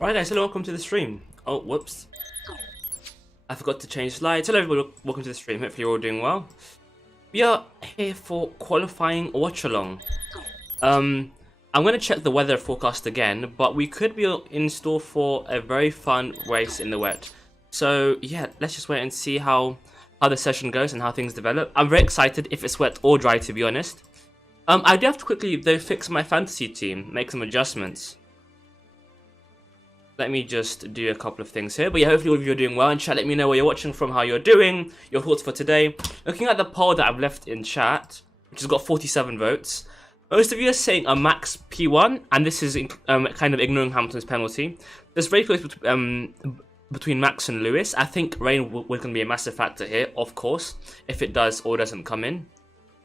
Alright guys, hello, welcome to the stream. Oh, whoops. I forgot to change slides. Hello everybody, welcome to the stream. Hopefully you're all doing well. We are here for qualifying watch-along. I'm going to check the weather forecast again, but we could be in store for a very fun race in the wet. So yeah, let's just wait and see how the session goes and how things develop. I'm very excited if it's wet or dry, to be honest. I do have to quickly though fix my fantasy team, make some adjustments. Let me just do a couple of things here. But yeah, hopefully all of you are doing well. In chat, let me know where you're watching from, how you're doing, your thoughts for today. Looking at the poll that I've left in chat, which has got 47 votes, most of you are saying a max P1, and this is kind of ignoring Hamilton's penalty. There's very close between Max and Lewis. I think rain was going to be a massive factor here, of course, if it does or doesn't come in.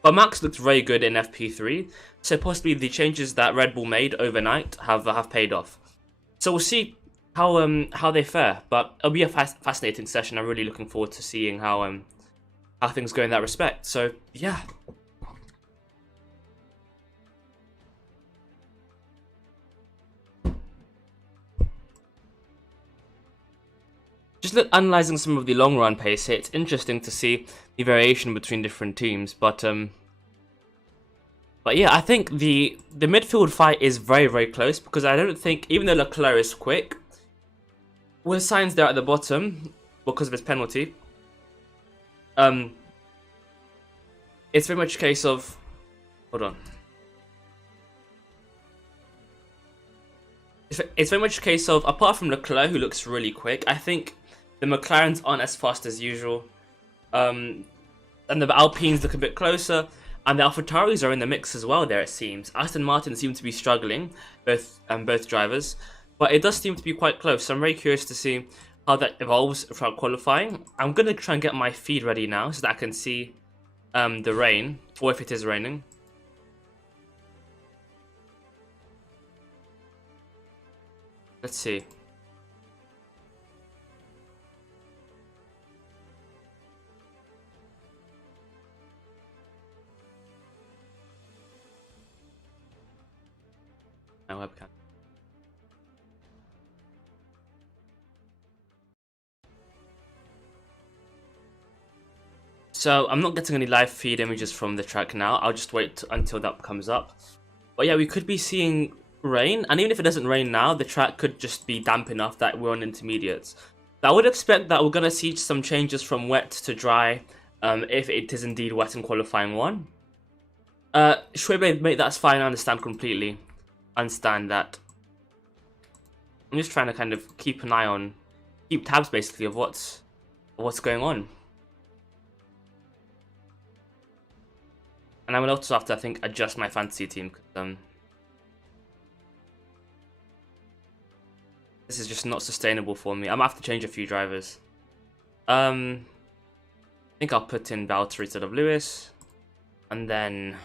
But Max looked very good in FP3, so possibly the changes that Red Bull made overnight have paid off. So we'll see how they fare, but it'll be a fascinating session. I'm really looking forward to seeing how things go in that respect. So yeah. Just analysing some of the long run pace here, it's interesting to see the variation between different teams, but yeah, I think the midfield fight is very, very close, because I don't think, even though Leclerc is quick, with Sainz there at the bottom because of his penalty, it's very much a case of, hold on. It's very much a case of, apart from Leclerc, who looks really quick, I think the McLarens aren't as fast as usual, and the Alpines look a bit closer, and the AlphaTauris are in the mix as well there, it seems. Aston Martin seem to be struggling, both drivers, but it does seem to be quite close, so I'm very curious to see how that evolves throughout qualifying. I'm going to try and get my feed ready now so that I can see the rain, or if it is raining. Let's see. My webcam. So I'm not getting any live feed images from the track now. I'll just wait until that comes up. But yeah, we could be seeing rain, and even if it doesn't rain now, the track could just be damp enough that we're on intermediates. I would expect that we're going to see some changes from wet to dry, if it is indeed wet in qualifying 1. Shuebe, mate, that's fine, I understand completely. Understand that. I'm just trying to kind of keep tabs basically of what's going on. And I will also have to, I think, adjust my fantasy team, because this is just not sustainable for me. I'm gonna have to change a few drivers. I think I'll put in Valtteri instead of Lewis, and then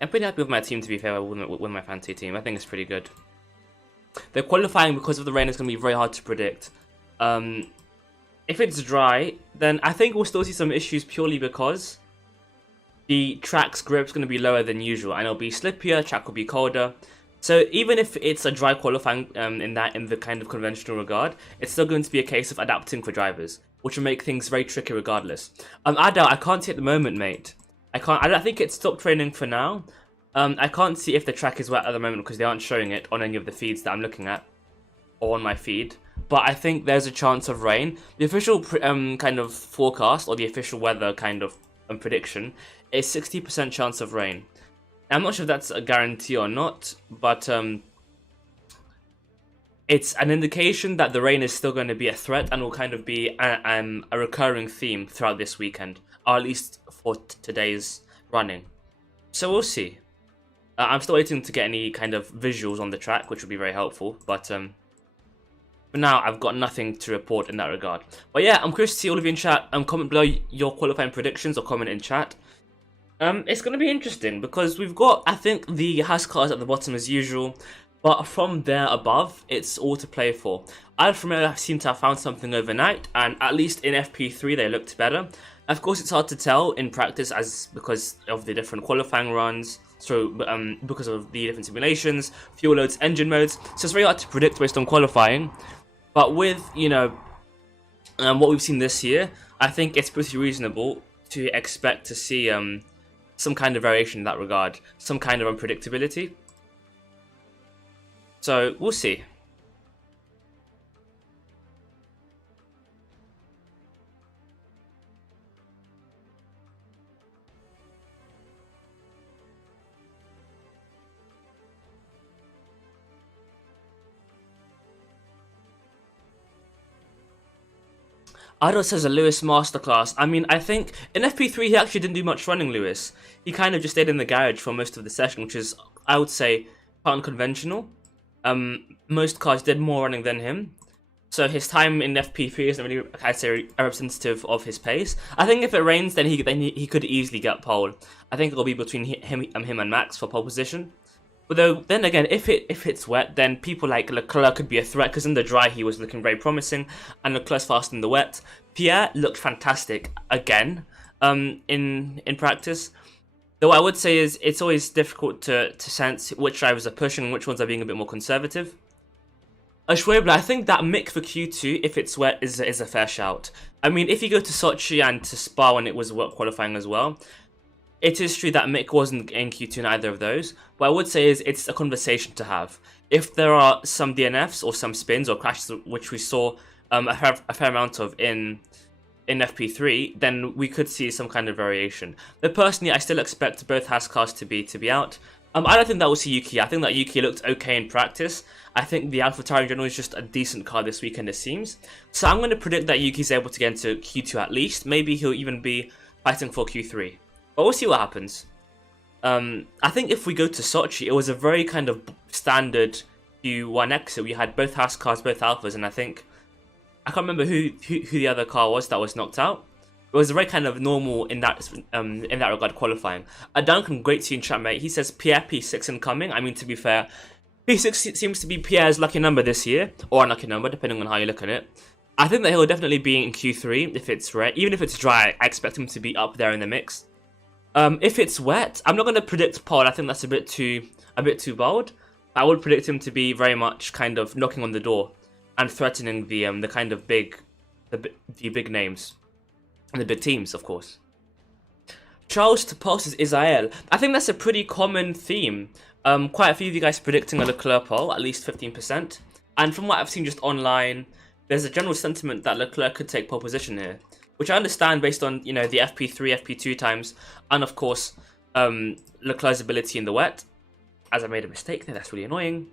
I'm pretty happy with my team, to be fair, with my fantasy team. I think it's pretty good. The qualifying, because of the rain, is going to be very hard to predict. If it's dry, then I think we'll still see some issues purely because the track's grip is going to be lower than usual, and it'll be slippier, track will be colder. So even if it's a dry qualifying in the kind of conventional regard, it's still going to be a case of adapting for drivers, which will make things very tricky regardless. Adel, I can't see at the moment, mate. I think it's stopped raining for now. I can't see if the track is wet at the moment because they aren't showing it on any of the feeds that I'm looking at, or on my feed. But I think there's a chance of rain. The official kind of forecast, or the official weather kind of prediction, is 60% chance of rain. I'm not sure if that's a guarantee or not, but it's an indication that the rain is still going to be a threat and will kind of be a recurring theme throughout this weekend, or at least for today's running. So we'll see. I'm still waiting to get any kind of visuals on the track, which would be very helpful, but for now, I've got nothing to report in that regard. But yeah, I'm curious to see all of you in chat. Comment below your qualifying predictions, or comment in chat. It's going to be interesting because we've got, I think, the Haas cars at the bottom as usual. But from there above, it's all to play for. Alfa Romeo seem to have found something overnight, and at least in FP3 they looked better. Of course, it's hard to tell in practice because of the different qualifying runs, so because of the different simulations, fuel loads, engine modes. So it's very hard to predict based on qualifying. But with, what we've seen this year, I think it's pretty reasonable to expect to see some kind of variation in that regard, some kind of unpredictability. So we'll see. Ado says a Lewis masterclass. I mean, I think in FP3 he actually didn't do much running, Lewis. He kind of just stayed in the garage for most of the session, which is, I would say, quite unconventional. Most cars did more running than him. So his time in FP3 isn't really, I'd say, representative of his pace. I think if it rains, then he could easily get pole. I think it'll be between him and Max for pole position. Although, then again, if it's wet, then people like Leclerc could be a threat, because in the dry he was looking very promising, and Leclerc's fast in the wet. Pierre looked fantastic again in practice. Though I would say is it's always difficult to sense which drivers are pushing and which ones are being a bit more conservative. Schwebler, I think that Mick for Q2, if it's wet, is a fair shout. I mean, if you go to Sochi and to Spa when it was wet qualifying as well, it is true that Mick wasn't in Q2 in either of those, but I would say is it's a conversation to have. If there are some DNFs or some spins or crashes, which we saw a fair amount of in FP3, then we could see some kind of variation. But personally, I still expect both Haas cars to be out. I don't think that we'll see Yuki. I think that Yuki looked okay in practice. I think the AlphaTauri in general is just a decent car this weekend, it seems. So I'm going to predict that Yuki's able to get into Q2 at least. Maybe he'll even be fighting for Q3. But we'll see what happens. I think if we go to Sochi, it was a very kind of standard Q1 exit. We had both Haas cars, both Alphas, and I can't remember who the other car was that was knocked out. It was very kind of normal in that regard qualifying. Duncan, great to see you in chat, mate. He says Pierre P6 incoming. I mean, to be fair, P6 seems to be Pierre's lucky number this year, or unlucky number, depending on how you look at it. I think that he'll definitely be in Q3 if it's red. Even if it's dry, I expect him to be up there in the mix. If it's wet, I'm not going to predict pole. I think that's a bit too bold. I would predict him to be very much kind of knocking on the door and threatening the kind of big names and the big teams, of course. Charles to pulse is Israel. I think that's a pretty common theme. Quite a few of you guys predicting a Leclerc pole, at least 15%. And from what I've seen just online, there's a general sentiment that Leclerc could take pole position here, which I understand based on, the FP3, FP2 times, and of course, Leclerc's ability in the wet. As I made a mistake there, that's really annoying.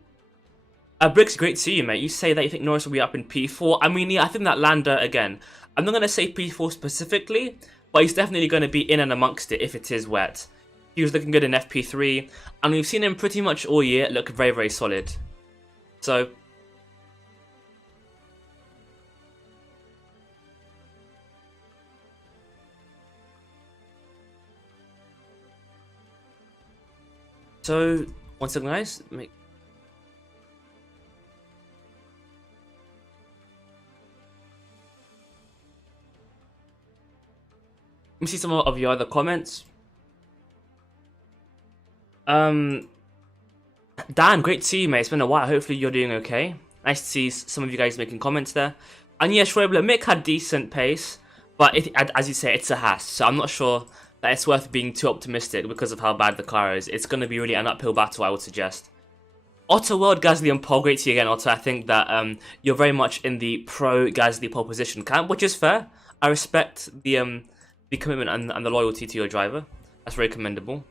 Briggs, great to see you, mate. You say that you think Norris will be up in P4. I mean, yeah, I think that Landa, again, I'm not going to say P4 specifically, but he's definitely going to be in and amongst it if it is wet. He was looking good in FP3, and we've seen him pretty much all year look very, very solid. So one second, guys. Let me see some of your other comments. Dan, great to see you, mate. It's been a while. Hopefully you're doing okay. Nice to see some of you guys making comments there. And yeah, Schwebler, Mick had decent pace, but as you say, it's a Haas, so I'm not sure that it's worth being too optimistic because of how bad the car is. It's going to be really an uphill battle, I would suggest. Otto World, Gasly and Pole, great to see you again, Otto. I think that you're very much in the pro-Gasly pole position camp, which is fair. I respect the commitment and the loyalty to your driver. That's very commendable.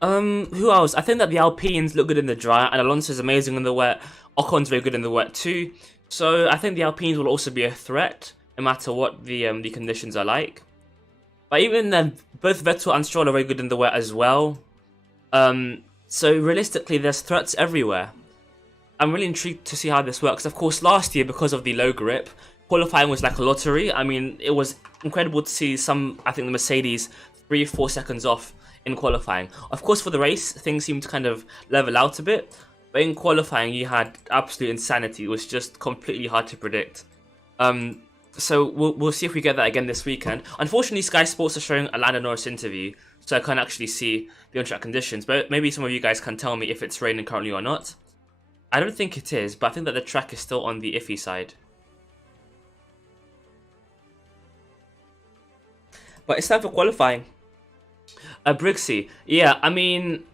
Who else? I think that the Alpines look good in the dry, and Alonso's amazing in the wet. Ocon's very good in the wet too. So I think the Alpines will also be a threat, no matter what the conditions are like. But even then, both Vettel and Stroll are very good in the wet as well. So realistically, there's threats everywhere. I'm really intrigued to see how this works. Of course, last year, because of the low grip, qualifying was like a lottery. I mean, it was incredible to see I think the Mercedes 3-4 seconds off in qualifying. Of course, for the race, things seemed to kind of level out a bit. But in qualifying, you had absolute insanity. It was just completely hard to predict. So we'll see if we get that again this weekend. Unfortunately, Sky Sports are showing a Lando Norris interview, so I can't actually see the on-track conditions. But maybe some of you guys can tell me if it's raining currently or not. I don't think it is, but I think that the track is still on the iffy side. But it's time for qualifying. Brixie, yeah, I mean,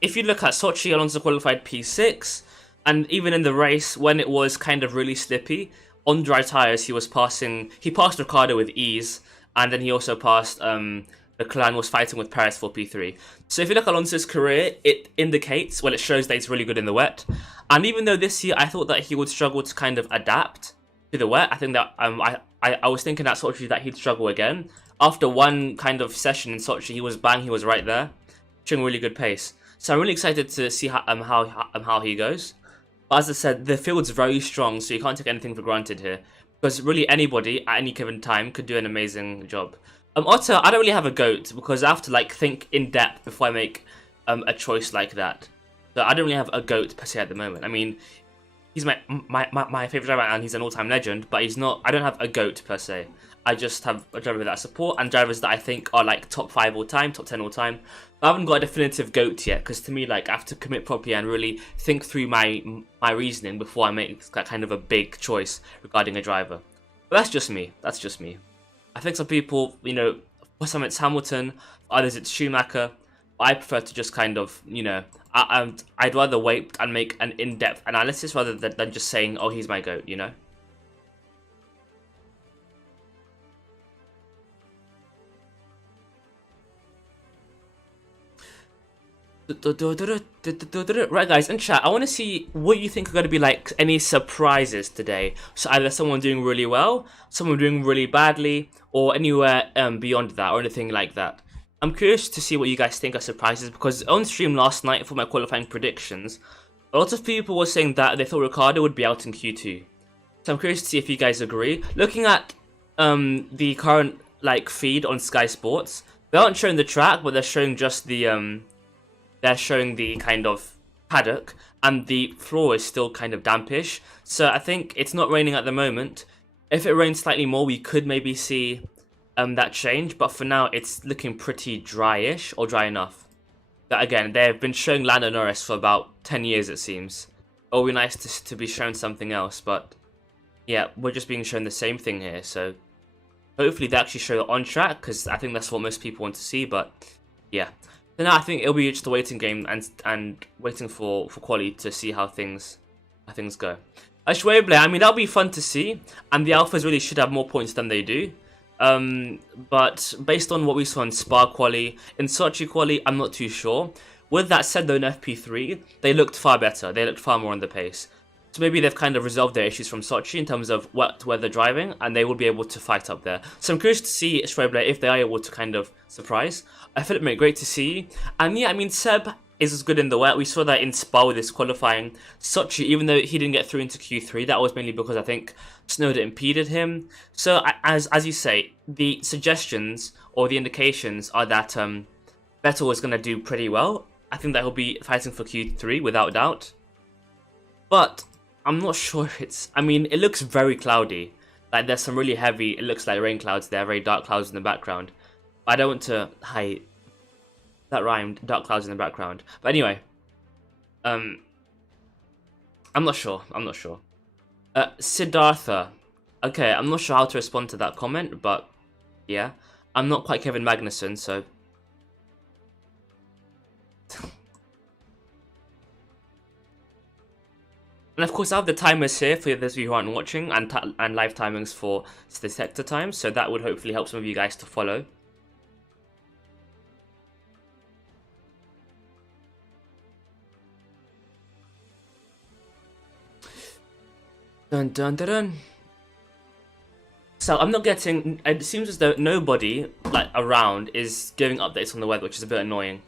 if you look at Sochi, Alonso qualified P6, and even in the race, when it was kind of really slippy, on dry tyres, he passed Ricciardo with ease, and then he also passed Leclerc, was fighting with Perez for P3. So if you look at Alonso's career, it indicates, well, it shows that he's really good in the wet. And even though this year I thought that he would struggle to kind of adapt to the wet, I think that I was thinking at Sochi that he'd struggle again. After one kind of session in Sochi, he was right there, showing really good pace. So I'm really excited to see how he goes. But as I said, the field's very strong, so you can't take anything for granted here. Because really anybody at any given time could do an amazing job. Otto, I don't really have a GOAT because I have to like think in depth before I make a choice like that. So I don't really have a GOAT per se at the moment. I mean, he's my favorite driver and he's an all-time legend, but he's not. I don't have a GOAT per se. I just have a driver that I support and drivers that I think are like top 5 all time, top 10 all time. But I haven't got a definitive GOAT yet because to me, like, I have to commit properly and really think through my reasoning before I make that kind of a big choice regarding a driver. But that's just me. That's just me. I think some people, you know, for some it's Hamilton, for others it's Schumacher. But I prefer to just kind of, you know, I'd rather wait and make an in-depth analysis rather than just saying, oh, he's my GOAT, you know? Right, guys, in chat, I want to see what you think are going to be like any surprises today. So either someone doing really well, someone doing really badly, or anywhere beyond that, or anything like that. I'm curious to see what you guys think are surprises, because on stream last night for my qualifying predictions, a lot of people were saying that they thought Ricciardo would be out in Q2. So I'm curious to see if you guys agree. Looking at the current like feed on Sky Sports, they aren't showing the track, but they're showing just the they're showing the kind of paddock, and the floor is still kind of dampish. So I think it's not raining at the moment. If it rains slightly more, we could maybe see that change. But for now, it's looking pretty dry-ish, or dry enough. That again, they've been showing Lando Norris for about 10 years, it seems. It would be nice to be shown something else, but yeah, we're just being shown the same thing here. So hopefully they actually show it on track, because I think that's what most people want to see. But yeah. So now I think it'll be just a waiting game and waiting for quali to see how things go. Schwable, I mean, that'll be fun to see, and the Alphas really should have more points than they do. But based on what we saw in Spa quali, in Sochi quali, I'm not too sure. With that said, though, in FP3, they looked far better. They looked far more on the pace. So maybe they've kind of resolved their issues from Sochi in terms of wet weather driving, and they will be able to fight up there. So I'm curious to see Schwable if they are able to kind of surprise. Philip, mate, great to see you. And yeah, I mean, Seb is as good in the wet. We saw that in Spa with his qualifying. Sochi, even though he didn't get through into Q3, that was mainly because I think Snowden impeded him. So as you say, the suggestions or the indications are that Vettel is going to do pretty well. I think that he'll be fighting for Q3 without doubt. But I'm not sure I mean, it looks very cloudy. Like, there's some really heavy, it looks like rain clouds there, very dark clouds in the background. I don't want to hide. That rhymed, dark clouds in the background. But anyway, I'm not sure. Siddhartha. Okay, I'm not sure how to respond to that comment, but yeah, I'm not quite Kevin Magnussen, so. And of course, I have the timers here for those of you who aren't watching, and live timings for the sector times, so that would hopefully help some of you guys to follow. Dun dun dun dun. So I'm not getting. It seems as though nobody like around is giving updates on the weather, which is a bit annoying.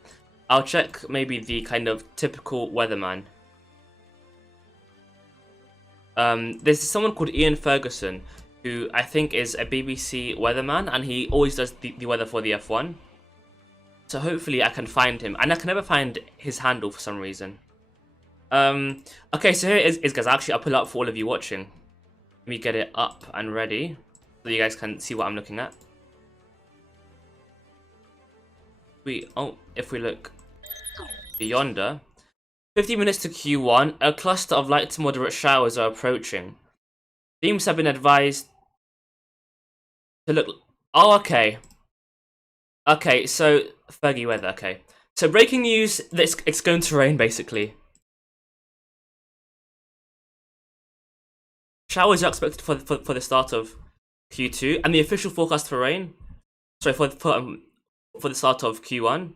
I'll check maybe the kind of typical weatherman. There's someone called Ian Ferguson, who I think is a BBC weatherman, and he always does the weather for the F1. So hopefully I can find him, and I can never find his handle for some reason. Okay, so here it is guys. Actually, I'll pull it up for all of you watching. Let me get it up and ready, so you guys can see what I'm looking at. If we look yonder, 50 minutes to Q1, a cluster of light to moderate showers are approaching. Teams have been advised to look. Oh, okay. Okay, so foggy weather. Okay, so breaking news: it's going to rain basically. Showers are expected for the start of Q2, and the official forecast for rain. Sorry, for the start of Q1.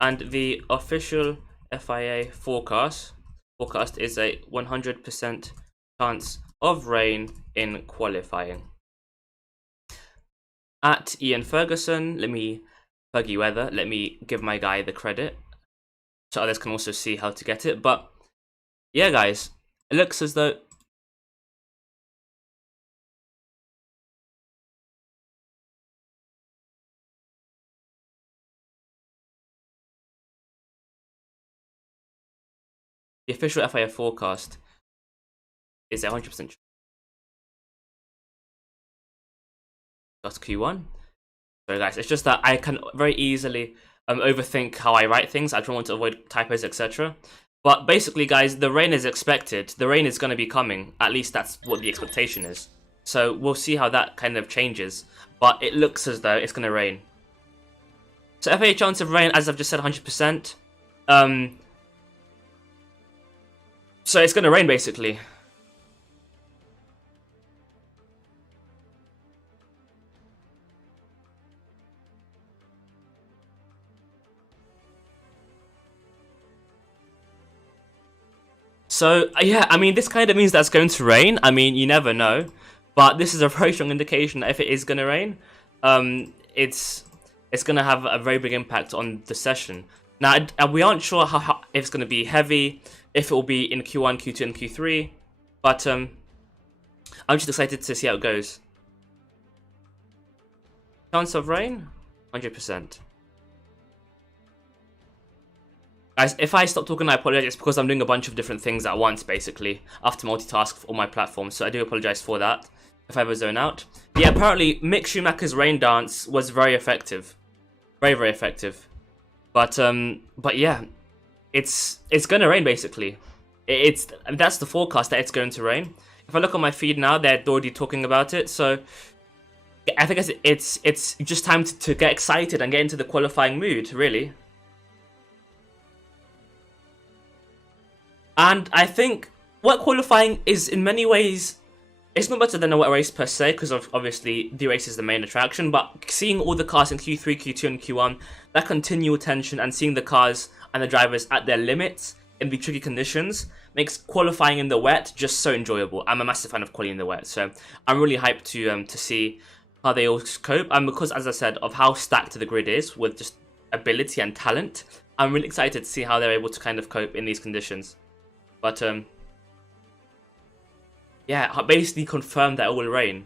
And the official FIA forecast is a 100% chance of rain in qualifying. At Ian Ferguson, Fergie Weather, let me give my guy the credit, so others can also see how to get it. But yeah, guys, it looks as though the official FIA forecast is 100% just Q1. So guys, it's just that I can very easily overthink how I write things. I don't want to avoid typos, etc. But basically, guys, the rain is expected. The rain is going to be coming. At least that's what the expectation is. So we'll see how that kind of changes. But it looks as though it's going to rain. So FIA chance of rain, as I've just said, 100%. So it's going to rain, basically. So, yeah, I mean, this kind of means that it's going to rain. I mean, you never know. But this is a very strong indication that if it is going to rain, it's going to have a very big impact on the session. Now, we aren't sure if it's going to be heavy, if it will be in Q1, Q2, and Q3. But I'm just excited to see how it goes. Chance of rain? 100%. Guys, if I stop talking, I apologize. It's because I'm doing a bunch of different things at once, basically. I have to multitask for all my platforms, so I do apologize for that if I ever zone out. Yeah, apparently, Mick Schumacher's rain dance was very effective. Very, very effective. But yeah, it's gonna rain, basically. That's the forecast, that it's going to rain. If I look on my feed now, they're already talking about it, so I think it's just time to get excited and get into the qualifying mood, really. And I think what qualifying is, in many ways, it's not better than a wet race per se, because obviously the race is the main attraction, but seeing all the cars in Q3, Q2, and Q1, that continual tension, and seeing the cars and the drivers at their limits in the tricky conditions, makes qualifying in the wet just so enjoyable. I'm a massive fan of qualifying in the wet, so I'm really hyped to see how they all cope, and because, as I said, of how stacked the grid is with just ability and talent, I'm really excited to see how they're able to kind of cope in these conditions. But yeah, I basically confirmed that it will rain.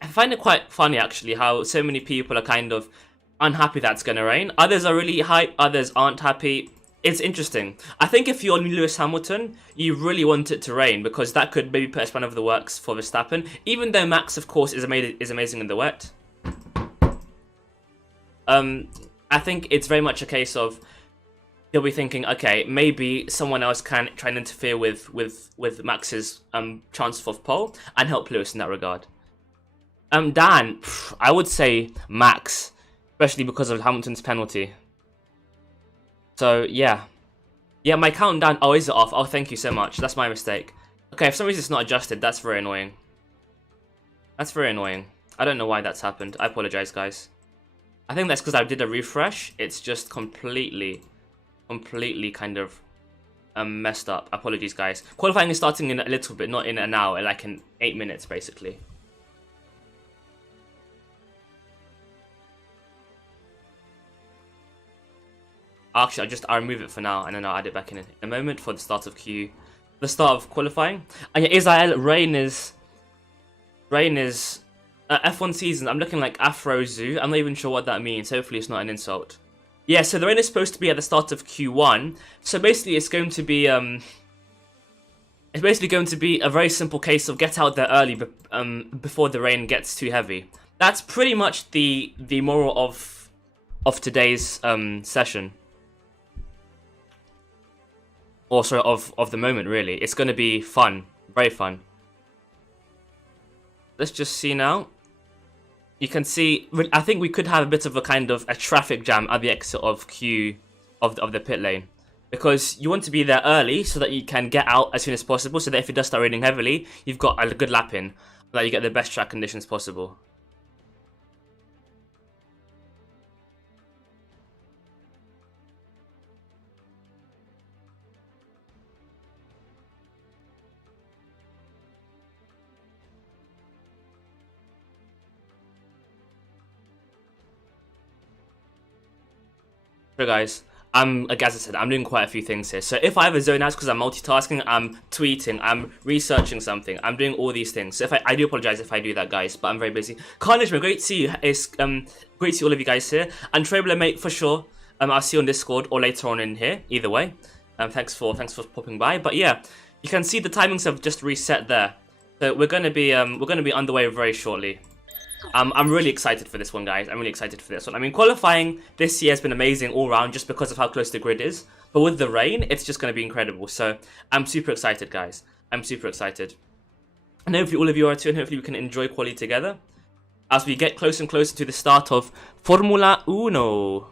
I find it quite funny, actually, how so many people are kind of unhappy that it's going to rain. Others are really hyped, others aren't happy. It's interesting. I think if you're Lewis Hamilton, you really want it to rain, because that could maybe put a span over the works for Verstappen. Even though Max, of course, is amazing in the wet. I think it's very much a case of he'll be thinking, okay, maybe someone else can try and interfere with Max's chance for pole and help Lewis in that regard. Dan, I would say Max, especially because of Hamilton's penalty. So yeah, my countdown. Oh, is it off? Oh, thank you so much. That's my mistake. Okay, for some reason it's not adjusted. That's very annoying. That's very annoying. I don't know why that's happened. I apologize, guys. I think that's because I did a refresh. It's just completely kind of messed up. Apologies, guys. Qualifying is starting in a little bit, not in an hour, like in 8 minutes, basically. Actually, I'll remove it for now, and then I'll add it back in a moment for the start of qualifying. And yeah, Israel, rain is F1 season. I'm looking like Afro Zoo. I'm not even sure what that means. Hopefully, it's not an insult. Yeah, so the rain is supposed to be at the start of Q1. So basically, it's going to be a very simple case of get out there early, before the rain gets too heavy. That's pretty much the moral of today's session. Also of the moment, really. It's going to be fun. Very fun. Let's just see now. You can see, I think we could have a bit of a kind of a traffic jam at the exit of the pit lane. Because you want to be there early so that you can get out as soon as possible, so that if it does start raining heavily, you've got a good lap in, so that you get the best track conditions possible. So guys, as I said, I'm doing quite a few things here. So if I have a zone out, because I'm multitasking, I'm tweeting, I'm researching something, I'm doing all these things. So if I do apologize if I do that, guys, but I'm very busy. Carnage, great to see you. It's great to see all of you guys here. And Traveler, mate, for sure. I'll see you on Discord or later on in here. Either way, thanks for popping by. But yeah, you can see the timings have just reset there. So we're gonna be underway very shortly. I'm really excited for this one, guys. I'm really excited for this one. I mean, qualifying this year has been amazing all round just because of how close the grid is. But with the rain, it's just going to be incredible. So I'm super excited, guys. I'm super excited. And hopefully all of you are too, and hopefully we can enjoy quali together as we get closer and closer to the start of Formula Uno.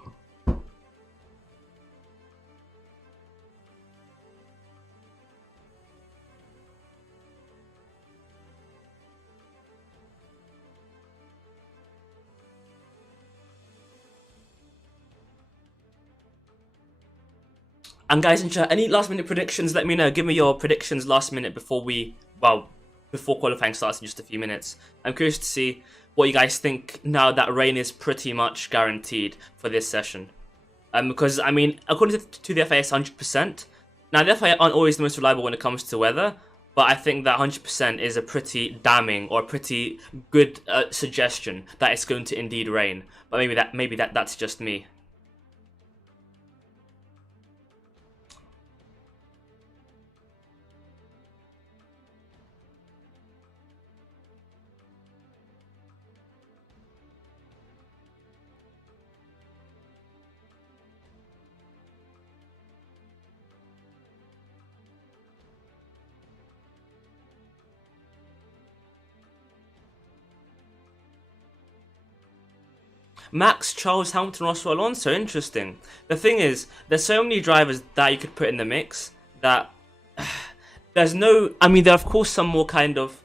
And guys, in chat, any last minute predictions, let me know. Give me your predictions last minute before qualifying starts in just a few minutes. I'm curious to see what you guys think now that rain is pretty much guaranteed for this session. Because, I mean, according to the FIA, it's 100%. Now, the FIA aren't always the most reliable when it comes to weather, but I think that 100% is a pretty damning or pretty good suggestion that it's going to indeed rain. But maybe that's just me. Max, Charles, Hamilton, Russell, Alonso, interesting. The thing is, there's so many drivers that you could put in the mix that there's no... I mean, there are of course some more kind of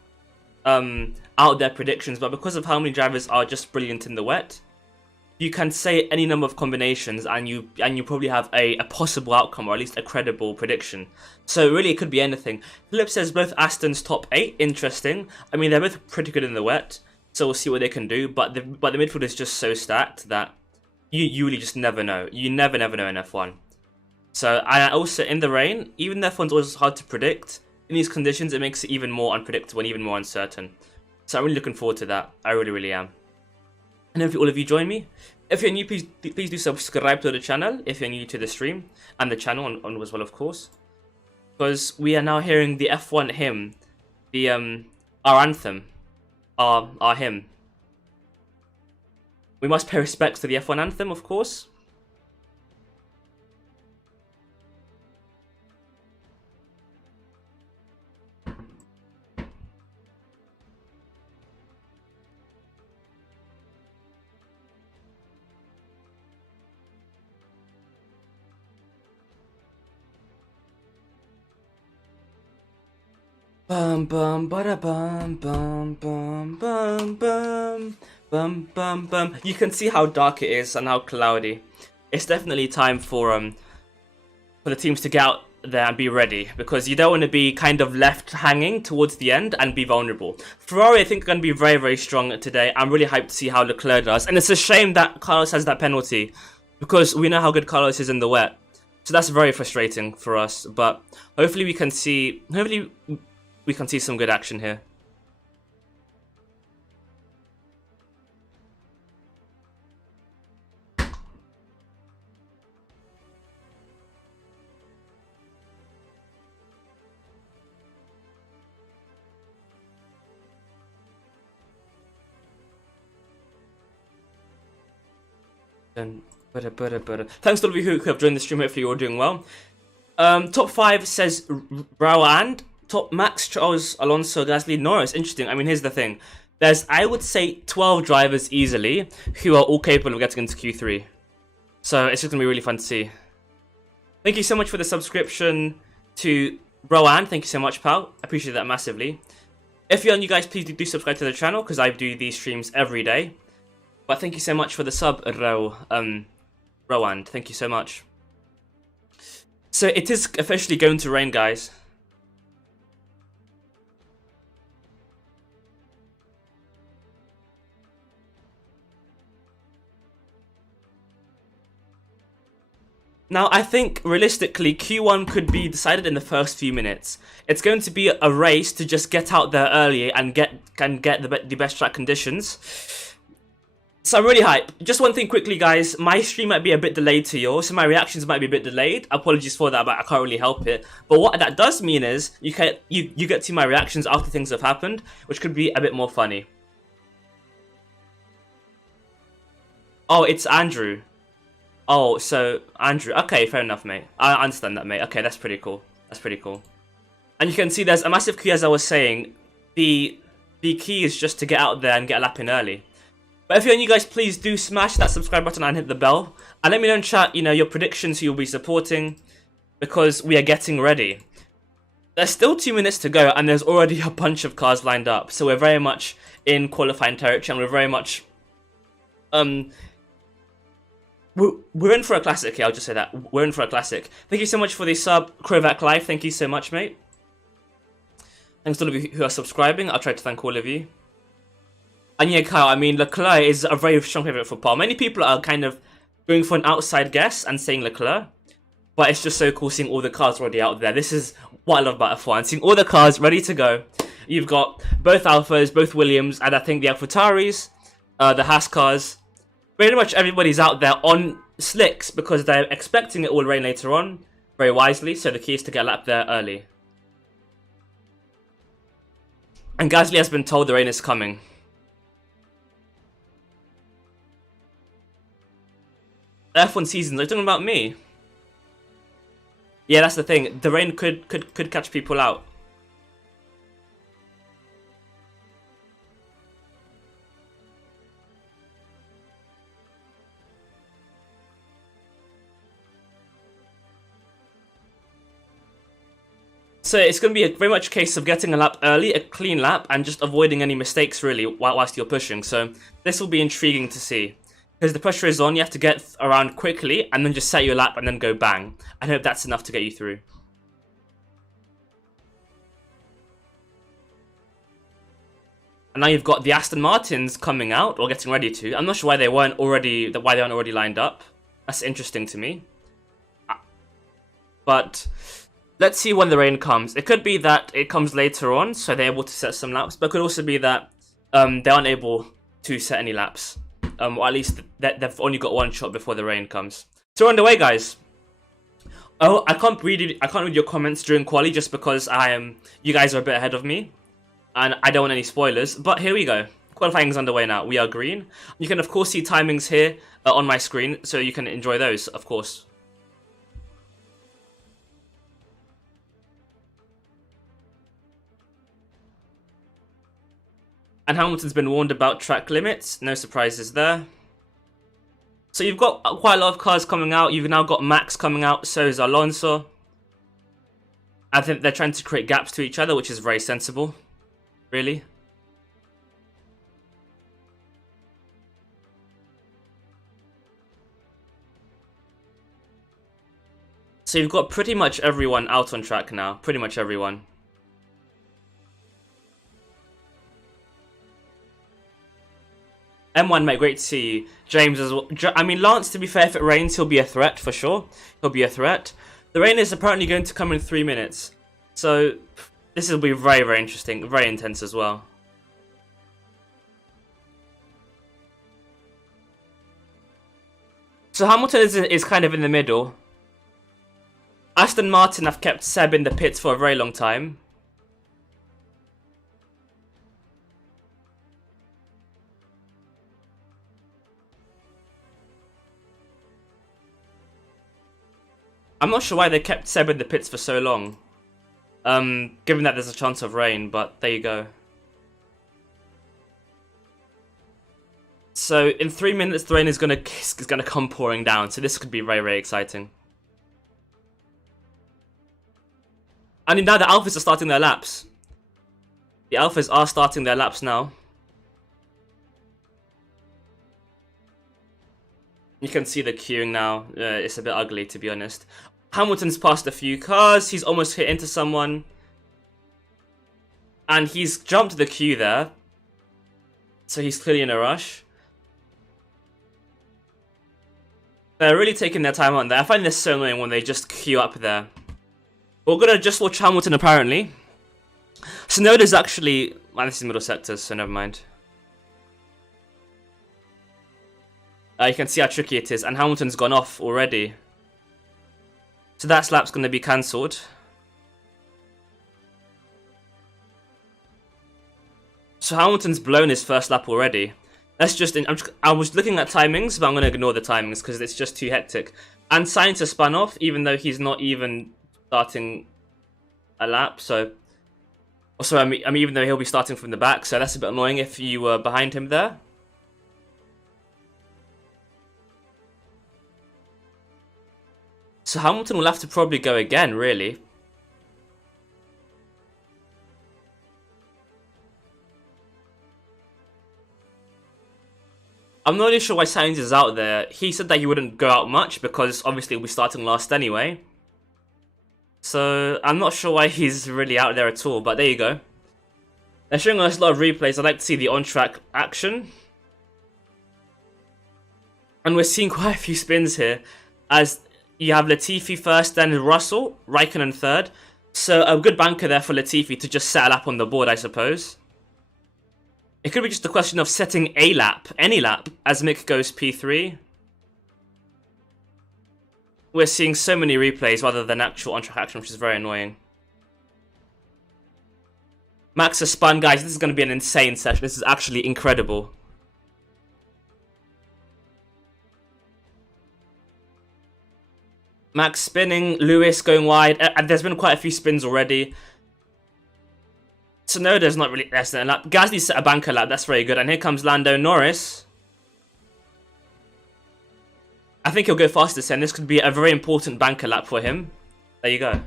out there predictions, but because of how many drivers are just brilliant in the wet, you can say any number of combinations and you probably have a possible outcome, or at least a credible prediction. So really it could be anything. Philip says both Aston's top 8, interesting. I mean, they're both pretty good in the wet. So we'll see what they can do, but the midfield is just so stacked that you really just never know. You never know in F1. So, and also in the rain, even though F1's always hard to predict, in these conditions it makes it even more unpredictable and even more uncertain. So I'm really looking forward to that. I really am. And hopefully all of you join me. If you're new, please do subscribe to the channel if you're new to the stream, and the channel on as well, of course. Because we are now hearing the F1 hymn, our anthem. Our hymn. We must pay respects to the F1 anthem, of course. Bum bum bada bum bum bum bum bum Bum bum bum. You can see how dark it is and how cloudy. It's definitely time for the teams to get out there and be ready, because you don't want to be kind of left hanging towards the end and be vulnerable. Ferrari, I think, are going to be very, very strong today. I'm really hyped to see how Leclerc does. And it's a shame that Carlos has that penalty, because we know how good Carlos is in the wet. So that's very frustrating for us. But hopefully we can see some good action here. Thanks to all of you who have joined the stream. Hopefully you're all doing well. Top 5 says Rowand. Top Max, Charles, Alonso, Gasly, Norris. Interesting. I mean, here's the thing. There's, I would say, 12 drivers easily who are all capable of getting into Q3. So it's just going to be really fun to see. Thank you so much for the subscription to Rowand. Thank you so much, pal. I appreciate that massively. If you're new, guys, please do subscribe to the channel, because I do these streams every day. But thank you so much for the sub, Rowand. Thank you so much. So it is officially going to rain, guys. Now, I think, realistically, Q1 could be decided in the first few minutes. It's going to be a race to just get out there early and get the best track conditions. So I'm really hyped. Just one thing quickly, guys. My stream might be a bit delayed to yours, so my reactions might be a bit delayed. Apologies for that, but I can't really help it. But what that does mean is you get to see my reactions after things have happened, which could be a bit more funny. Oh, it's Andrew. Oh, so Andrew. Okay, fair enough, mate. I understand that, mate. Okay, that's pretty cool. That's pretty cool. And you can see there's a massive key, as I was saying. The key is just to get out there and get a lap in early. But if you're new, guys, please do smash that subscribe button and hit the bell. And let me know in chat, your predictions who you'll be supporting, because we are getting ready. There's still 2 minutes to go, and there's already a bunch of cars lined up. So we're very much in qualifying territory, and we're very much... We're in for a classic here, I'll just say that. We're in for a classic. Thank you so much for the sub, Krovac Live. Thank you so much, mate. Thanks to all of you who are subscribing. I'll try to thank all of you. And yeah, Kyle, I mean, Leclerc is a very strong favourite for Paul. Many people are kind of going for an outside guess and saying Leclerc. But it's just so cool seeing all the cars already out there. This is what I love about F1. Seeing all the cars ready to go. You've got both Alphas, both Williams, and I think the AlphaTauris, the Haas cars. Pretty much everybody's out there on slicks because they're expecting it will rain later on. Very wisely, so the key is to get a lap there early. And Gasly has been told the rain is coming. F1 seasons, are you talking about me? Yeah, that's the thing. The rain could catch people out. So it's going to be very much a case of getting a lap early, a clean lap, and just avoiding any mistakes really whilst you're pushing. So this will be intriguing to see. Because the pressure is on, you have to get around quickly and then just set your lap and then go bang. I hope that's enough to get you through. And now you've got the Aston Martins coming out, or getting ready to. I'm not sure why they aren't already lined up. That's interesting to me. But let's see when the rain comes. It could be that it comes later on, so they're able to set some laps. But it could also be that they aren't able to set any laps. Or at least they've only got one shot before the rain comes. So we're on the way, guys. Oh, I can't read your comments during quali just because you guys are a bit ahead of me, and I don't want any spoilers. But here we go. Qualifying is underway now. We are green. You can of course see timings here on my screen, so you can enjoy those, of course. And Hamilton's been warned about track limits. No surprises there. So you've got quite a lot of cars coming out. You've now got Max coming out. So is Alonso. I think they're trying to create gaps to each other, which is very sensible. Really. So you've got pretty much everyone out on track now. Pretty much everyone. M1, mate, great to see you. James as well. I mean, Lance, to be fair, if it rains, he'll be a threat for sure. He'll be a threat. The rain is apparently going to come in 3 minutes. So, this will be very, very interesting. Very intense as well. So Hamilton is kind of in the middle. Aston Martin have kept Seb in the pits for a very long time. I'm not sure why they kept Seb in the pits for so long. Given that there's a chance of rain, but there you go. So in 3 minutes, the rain is gonna come pouring down. So this could be very, very exciting. And now the Alphas are starting their laps. The Alphas are starting their laps now. You can see the queuing now. It's a bit ugly, to be honest. Hamilton's passed a few cars. He's almost hit into someone. And he's jumped the queue there. So he's clearly in a rush. They're really taking their time on there. I find this so annoying when they just queue up there. We're gonna just watch Hamilton apparently. Tsunoda's actually... Man, this is middle sectors, so never mind. You can see how tricky it is, and Hamilton's gone off already. So that lap's going to be cancelled. So Hamilton's blown his first lap already. Let's just... I was looking at timings, but I'm going to ignore the timings because it's just too hectic. And Sainz has spun off, even though he's not even starting a lap. So... Also, I mean, even though he'll be starting from the back, so that's a bit annoying if you were behind him there. So Hamilton will have to probably go again, really. I'm not really sure why Sainz is out there. He said that he wouldn't go out much because obviously we're starting last anyway. So I'm not sure why he's really out there at all, but there you go. They're showing us a lot of replays. I'd like to see the on-track action. And we're seeing quite a few spins here as... You have Latifi first, then Russell, Raikkonen third. So a good banker there for Latifi to just set a lap on the board, I suppose. It could be just a question of setting a lap, any lap, as Mick goes P3. We're seeing so many replays rather than actual on-track action, which is very annoying. Max has spun, guys. This is going to be an insane session. This is actually incredible. Max spinning, Lewis going wide, and there's been quite a few spins already. Tsunoda's not really less than a lap. Gasly set a banker lap, that's very good. And here comes Lando Norris. I think he'll go fastest, and this could be a very important banker lap for him. There you go.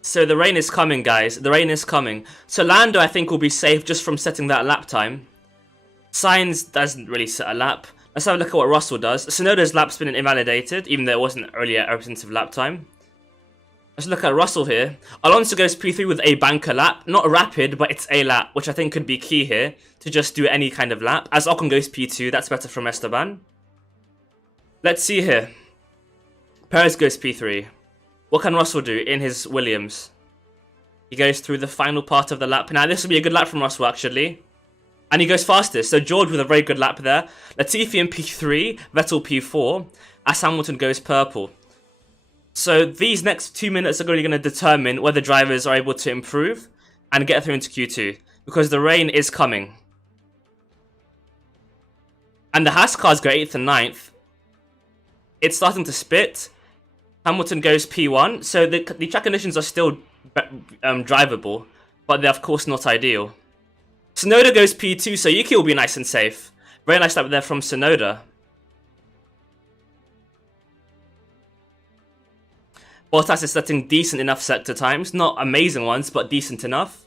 So the rain is coming, guys. The rain is coming. So Lando, I think, will be safe just from setting that lap time. Sainz doesn't really set a lap. Let's have a look at what Russell does. Tsunoda's lap's been invalidated, even though it wasn't earlier a representative lap time. Let's look at Russell here. Alonso goes P3 with a banker lap. Not rapid, but it's a lap, which I think could be key here, to just do any kind of lap. As Ocon goes P2, that's better from Esteban. Let's see here. Perez goes P3. What can Russell do in his Williams? He goes through the final part of the lap. Now, this will be a good lap from Russell, actually. And he goes fastest. So George with a very good lap there. Latifi in P3, Vettel P4, as Hamilton goes purple. So these next 2 minutes are really going to determine whether drivers are able to improve and get through into Q2. Because the rain is coming. And the Haas cars go 8th and 9th. It's starting to spit. Hamilton goes P1. So the track conditions are still drivable. But they're of course not ideal. Tsunoda goes P2, so Yuki will be nice and safe. Very nice lap there from Tsunoda. Bottas is setting decent enough sector times. Not amazing ones, but decent enough.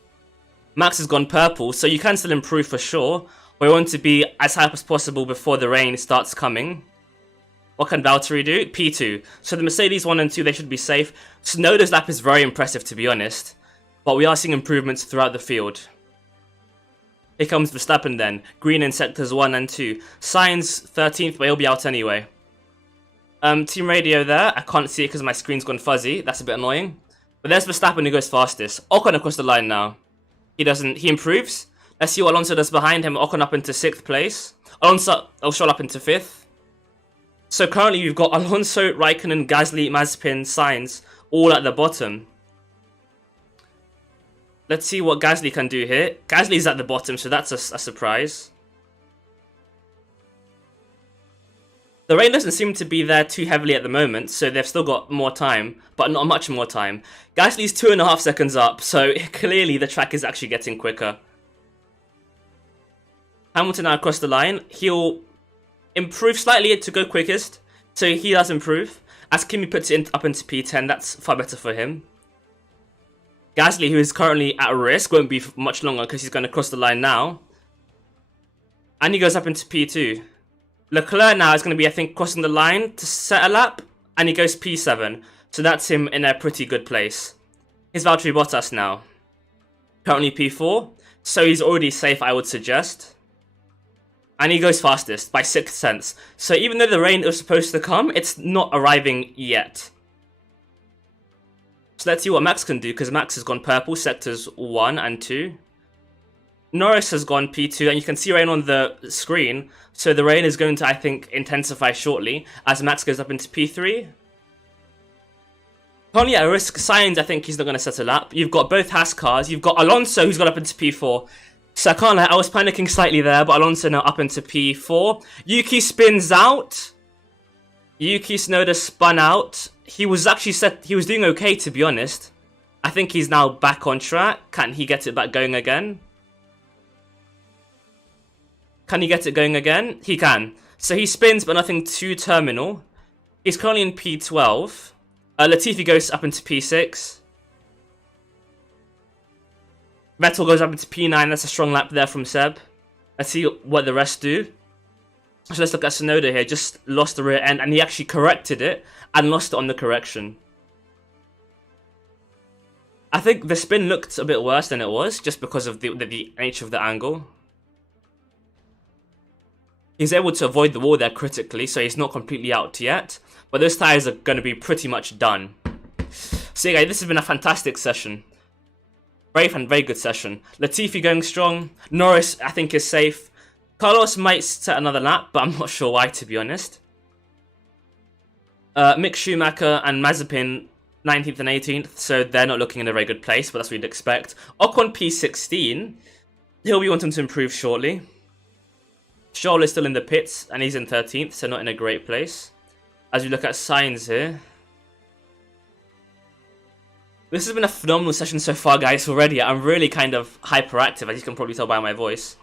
Max has gone purple, so you can still improve for sure. We want to be as high up as possible before the rain starts coming. What can Valtteri do? P2. So the Mercedes 1 and 2, they should be safe. Tsunoda's lap is very impressive, to be honest. But we are seeing improvements throughout the field. Here comes Verstappen then. Green in sectors 1 and 2. Sainz 13th, but he'll be out anyway. Team radio there. I can't see it because my screen's gone fuzzy. That's a bit annoying. But there's Verstappen who goes fastest. Ocon across the line now. He improves. Let's see what Alonso does behind him. Ocon up into 6th place. Alonso will show up into 5th. So currently we've got Alonso, Raikkonen, Gasly, Mazepin, Sainz all at the bottom. Let's see what Gasly can do here. Gasly's at the bottom, so that's a surprise. The rain doesn't seem to be there too heavily at the moment, so they've still got more time, but not much more time. Gasly's 2.5 seconds up, so clearly the track is actually getting quicker. Hamilton now across the line. He'll improve slightly to go quickest, so he does improve. As Kimi puts it up into P10, that's far better for him. Gasly, who is currently at risk, won't be much longer because he's going to cross the line now. And he goes up into P2. Leclerc now is going to be, I think, crossing the line to set a lap, and he goes P7. So that's him in a pretty good place. Here's Valtteri Bottas now. Currently P4, so he's already safe, I would suggest. And he goes fastest by 6 tenths. So even though the rain was supposed to come, it's not arriving yet. So let's see what Max can do, because Max has gone purple, sectors 1 and 2. Norris has gone P2, and you can see rain on the screen. So the rain is going to, I think, intensify shortly as Max goes up into P3. Currently at risk, Sainz, I think he's not going to set a lap. You've got both Haas cars. You've got Alonso, who's got up into P4. So I can't lie, I was panicking slightly there, but Alonso now up into P4. Yuki spins out. Yuki Tsunoda spun out. He was doing okay, to be honest. I think he's now back on track. Can he get it back going again? Can he get it going again? He can. So he spins, but nothing too terminal. He's currently in P12. Latifi goes up into P6. Vettel goes up into P9. That's a strong lap there from Seb. Let's see what the rest do. So let's look at Tsunoda here. Just lost the rear end, and he actually corrected it and lost it on the correction. I think the spin looked a bit worse than it was, just because of the nature of the angle. He's able to avoid the wall there critically, so he's not completely out yet. But those tyres are going to be pretty much done. So yeah, guys, this has been a fantastic session. Very good session. Latifi going strong. Norris, I think, is safe. Carlos might set another lap, but I'm not sure why, to be honest. Mick Schumacher and Mazepin 19th and 18th, so they're not looking in a very good place, but that's what you'd expect. Ocon P16. He'll be wanting to improve shortly. Scholl is still in the pits, and he's in 13th, so not in a great place. As we look at Sainz here. This has been a phenomenal session so far, guys, already. I'm really kind of hyperactive, as you can probably tell by my voice.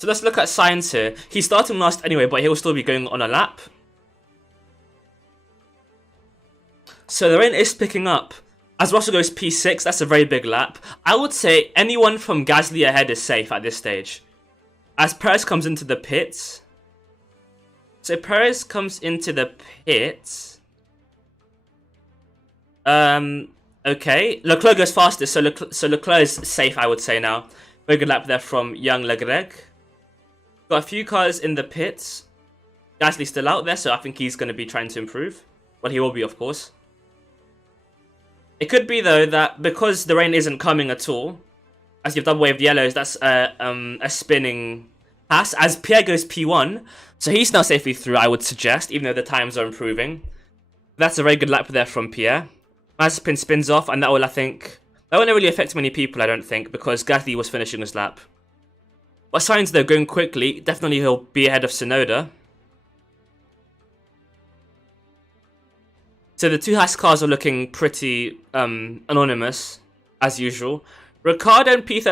So let's look at Sainz here. He's starting last anyway, but he'll still be going on a lap. So the rain is picking up. As Russell goes P6, that's a very big lap. I would say anyone from Gasly ahead is safe at this stage. As Perez comes into the pits. So Perez comes into the pits. Okay. Leclerc goes fastest, so Leclerc is safe, I would say now. Very good lap there from young Leclerc. Got a few cars in the pits. Gasly's still out there, so I think he's going to be trying to improve. Well, he will be, of course. It could be, though, that because the rain isn't coming at all, as you've double waved yellows, that's a spinning pass. As Pierre goes P1, so he's now safely through, I would suggest, even though the times are improving. That's a very good lap there from Pierre. Mazepin spins off, and that will, I think... That won't really affect many people, I don't think, because Gasly was finishing his lap. But Sainz, though, going quickly, definitely he'll be ahead of Tsunoda. So the two Haas cars are looking pretty anonymous, as usual. Ricciardo and P13